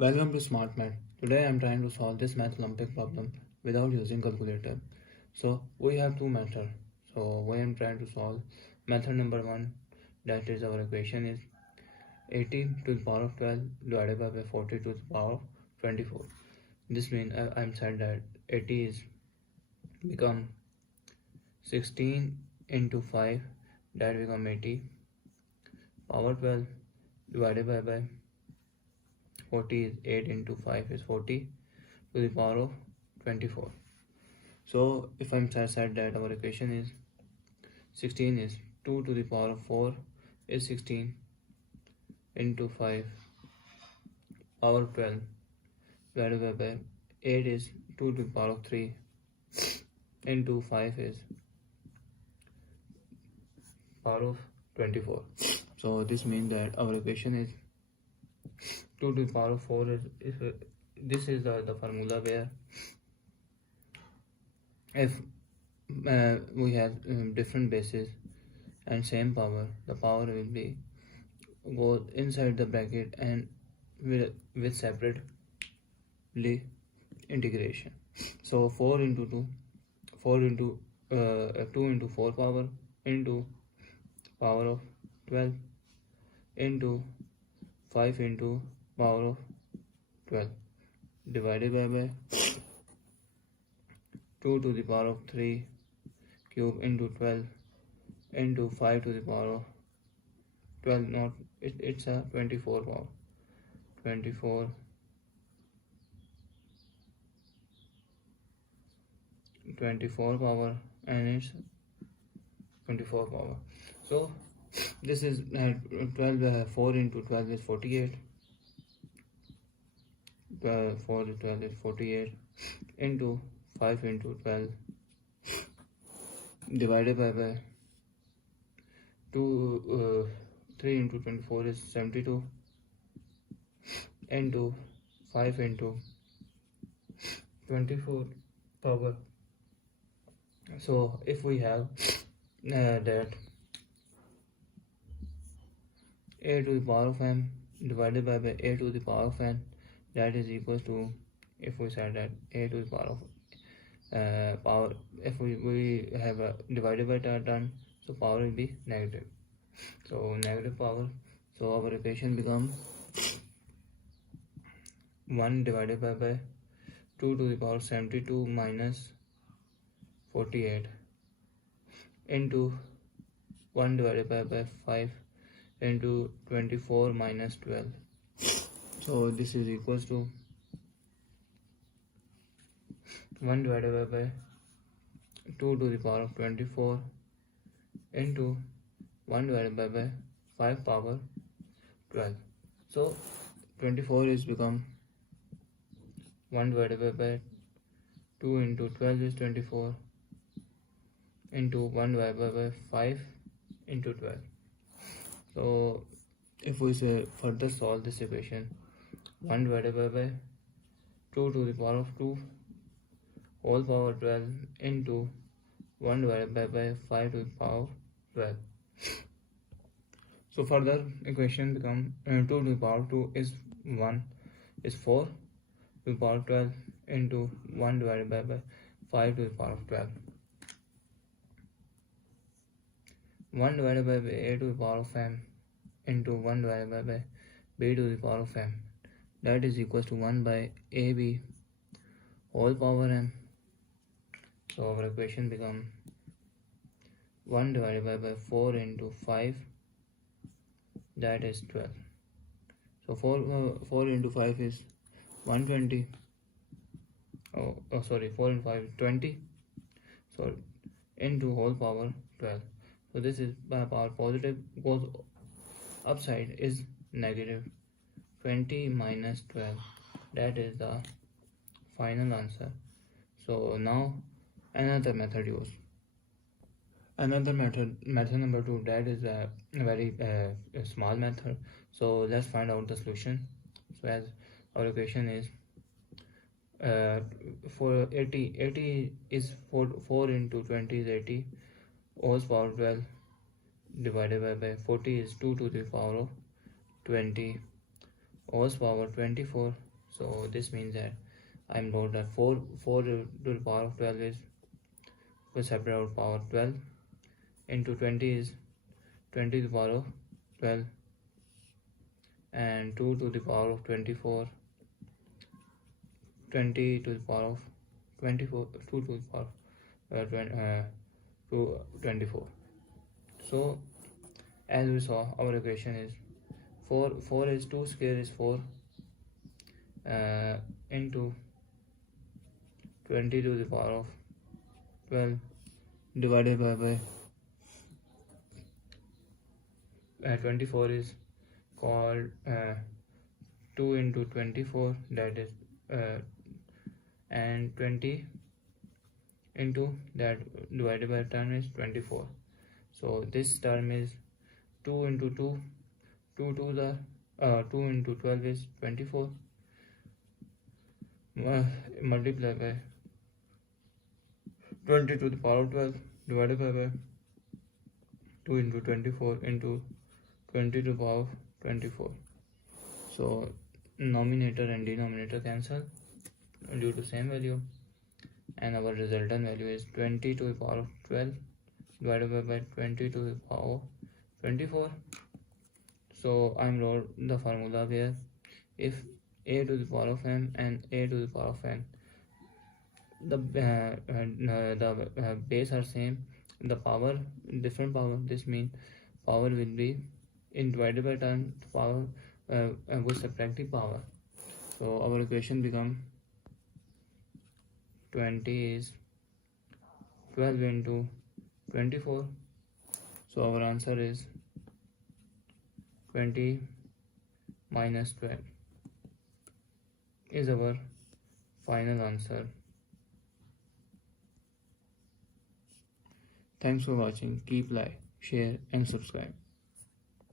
Welcome to Smart Math. Today I am trying to solve this math Olympic problem without using calculator. So we have two methods. So we am trying to solve method number 1, that is our equation is 80 to the power of 12 divided by 40 to the power of 24. This means I am said that 80 is become 16 into 5, that become 80 power 12 divided by 40 is 8 into 5 is 40 to the power of 24. So if I'm said that our equation is 16 is 2 to the power of 4 is 16 into 5 power 12 divided by 8 is 2 to the power of 3 into 5 is power of 24. So this means that our equation is 2 to the power of 4 is this is the formula where if we have different bases and same power, the power will be go inside the bracket and with separately integration. So 4 into 2 into 4 power into power of 12 into 5 into power of 12 divided by 2 to the power of 3 cube into 12 into 5 to the power of 12, not it's a 24 power 24 power and it's 24 power. So this is 12 4 into 12 is 48 4 into 12 is 48 into 5 into 12 divided by 2 3 into 24 is 72 into 5 into 24 power. So if we have that a to the power of n divided by a to the power of n, that is equals to, if we said that a to the power of power, if we have a divided by term, so power will be negative, so negative power. So our equation becomes 1 divided by 2 to the power 72 minus 48 into 1 divided by 5 into 24 minus 12. So this is equals to 1 divided by 2 to the power of 24 into 1 divided by 5 power 12. So 24 is become 1 divided by 2 into 12 is 24 into 1 divided by 5 into 12. So if we say further solve this equation, 1 divided by 2 to the power of 2 whole power 12 into 1 divided by 5 to the power 12. So further equation become 2 to the power 2 is 1 is 4 to the power 12 into 1 divided by 5 to the power of 12. 1 divided by a to the power of m into 1 divided by b to the power of m, that is equals to 1 by ab whole power m. So our equation become 1 divided by 4 into 5, that is 12. So 4 into 5 is 120. Sorry, 4 into 5 is 20. So into whole power 12. So this is by power positive, goes upside is negative 20 minus 12, that is the final answer. So now another method used. Another method number 2, that is a very small method. So let's find out the solution. So as our equation is for 80 is 4 into 20 is 80 whole power 12 divided by 40 is 2 to the power of 20 whole power 24 So this means that I'm wrote that 4 to the power of 12 is, we separate out power 12 into 20 is 20 to the power of 12, and 2 to the power of 24, 20 to the power of 24, 2 to the power of 24. So as we saw, our equation is 4 is 2 square is 4 into 20 to the power of 12 divided by 24 is called 2 into 24, that is and 20 into that divided by term is 24. So this term is 2 into 2, 2 to the 2 into 12 is 24, multiplied by 20 to the power of 12 divided by 2 into 24 into 20 to the power of 24. So numerator and denominator cancel due to same value, and our resultant value is 20 to the power of 12 divided by 20 to the power of 24. So I'm wrote the formula where if a to the power of n and a to the power of n, the base are same, the power different power, this means power will be in divided by term power with subtracting power. So our equation become 20 is 12 into 24. So our answer is 20 minus 12 is our final answer. Thanks for watching. Keep like, share and subscribe.